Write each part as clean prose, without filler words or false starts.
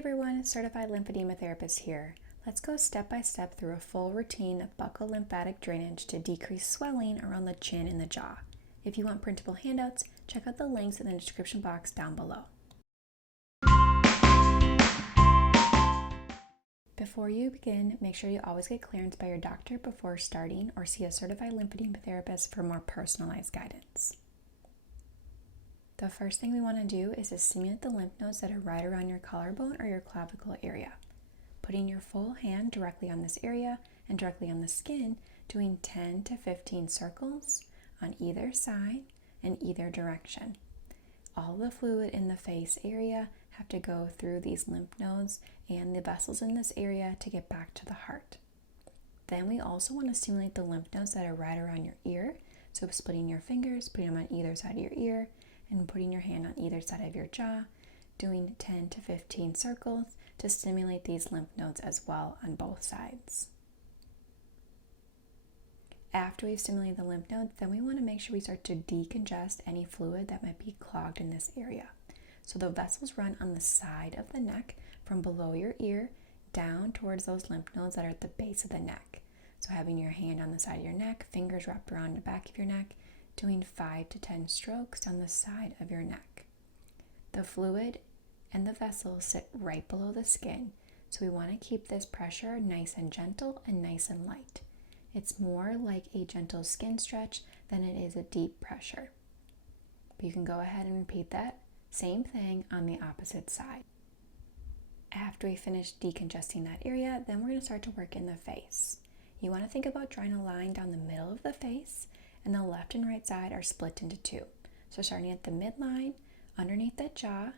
everyone, Certified Lymphedema Therapist here. Let's go step by step through a full routine of buccal lymphatic drainage to decrease swelling around the chin and the jaw. If you want printable handouts, check out the links in the description box down below. Before you begin, make sure you always get clearance by your doctor before starting or see a certified lymphedema therapist for more personalized guidance. The first thing we want to do is to stimulate the lymph nodes that are right around your collarbone or your clavicle area. Putting your full hand directly on this area and directly on the skin, doing 10 to 15 circles on either side and either direction. All the fluid in the face area have to go through these lymph nodes and the vessels in this area to get back to the heart. Then we also want to stimulate the lymph nodes that are right around your ear. So splitting your fingers, putting them on either side of your ear, and putting your hand on either side of your jaw, doing 10 to 15 circles to stimulate these lymph nodes as well on both sides. After we've stimulated the lymph nodes, then we want to make sure we start to decongest any fluid that might be clogged in this area. So the vessels run on the side of the neck from below your ear down towards those lymph nodes that are at the base of the neck. So having your hand on the side of your neck, fingers wrapped around the back of your neck, doing 5 to 10 strokes down the side of your neck. The fluid and the vessels sit right below the skin, so we want to keep this pressure nice and gentle and nice and light. It's more like a gentle skin stretch than it is a deep pressure. But you can go ahead and repeat that same thing on the opposite side. After we finish decongesting that area, then we're going to start to work in the face. You want to think about drawing a line down the middle of the face, and the left and right side are split into two. So starting at the midline, underneath the jaw,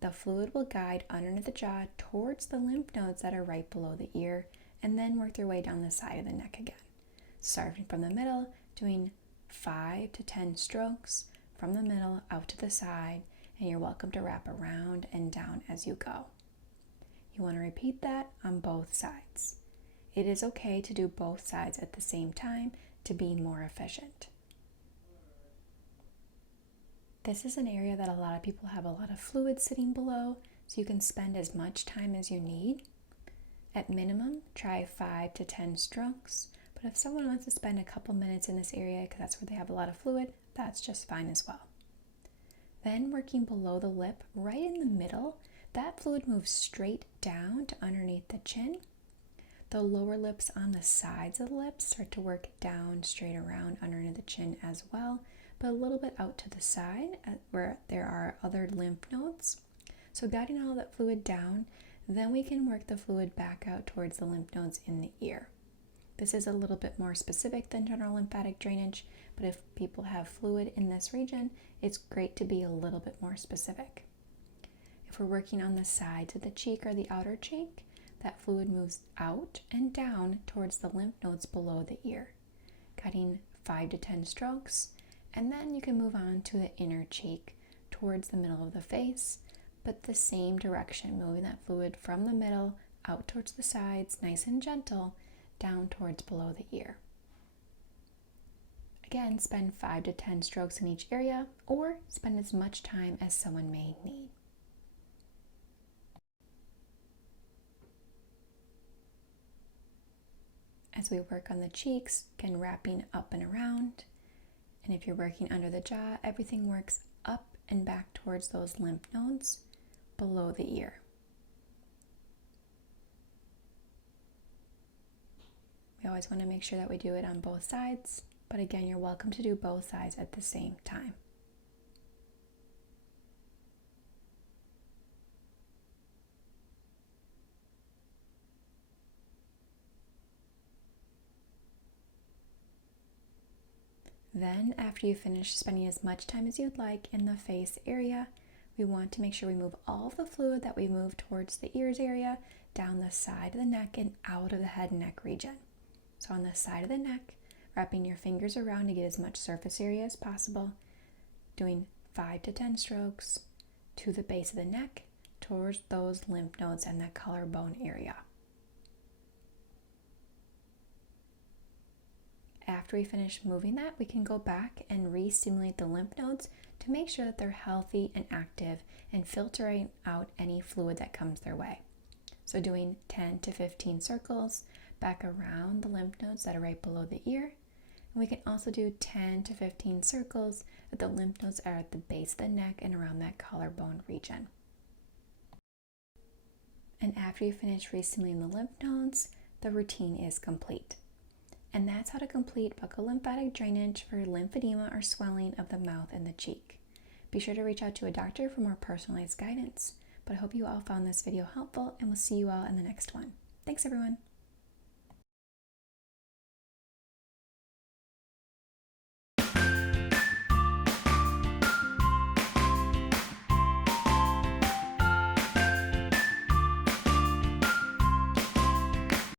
the fluid will guide underneath the jaw towards the lymph nodes that are right below the ear, and then work their way down the side of the neck again. Starting from the middle, doing 5 to 10 strokes from the middle out to the side, and you're welcome to wrap around and down as you go. You want to repeat that on both sides. It is okay to do both sides at the same time to be more efficient. This is an area that a lot of people have a lot of fluid sitting below, so you can spend as much time as you need. At minimum, try 5 to 10 strokes, but if someone wants to spend a couple minutes in this area because that's where they have a lot of fluid, that's just fine as well. Then working below the lip, right in the middle, that fluid moves straight down to underneath the chin. The lower lips on the sides of the lips start to work down straight around underneath the chin as well, but a little bit out to the side where there are other lymph nodes. So guiding all that fluid down, then we can work the fluid back out towards the lymph nodes in the ear. This is a little bit more specific than general lymphatic drainage, but if people have fluid in this region, it's great to be a little bit more specific. If we're working on the sides of the cheek or the outer cheek, that fluid moves out and down towards the lymph nodes below the ear, cutting 5 to 10 strokes, and then you can move on to the inner cheek towards the middle of the face, but the same direction, moving that fluid from the middle out towards the sides, nice and gentle, down towards below the ear. Again, spend 5 to 10 strokes in each area, or spend as much time as someone may need. As we work on the cheeks, again wrapping up and around. And if you're working under the jaw, everything works up and back towards those lymph nodes below the ear. We always want to make sure that we do it on both sides, but again, you're welcome to do both sides at the same time. Then, after you finish spending as much time as you'd like in the face area, we want to make sure we move all of the fluid that we move towards the ears area down the side of the neck and out of the head and neck region. So on the side of the neck, wrapping your fingers around to get as much surface area as possible, doing 5 to 10 strokes to the base of the neck towards those lymph nodes and that collarbone area. after we finish moving that, we can go back and re-stimulate the lymph nodes to make sure that they're healthy and active and filtering out any fluid that comes their way. So doing 10 to 15 circles back around the lymph nodes that are right below the ear. And we can also do 10 to 15 circles that the lymph nodes are at the base of the neck and around that collarbone region. And after you finish re-stimulating the lymph nodes, the routine is complete. And that's how to complete buccal lymphatic drainage for lymphedema or swelling of the mouth and the cheek. Be sure to reach out to a doctor for more personalized guidance. But I hope you all found this video helpful, and we'll see you all in the next one. Thanks, everyone.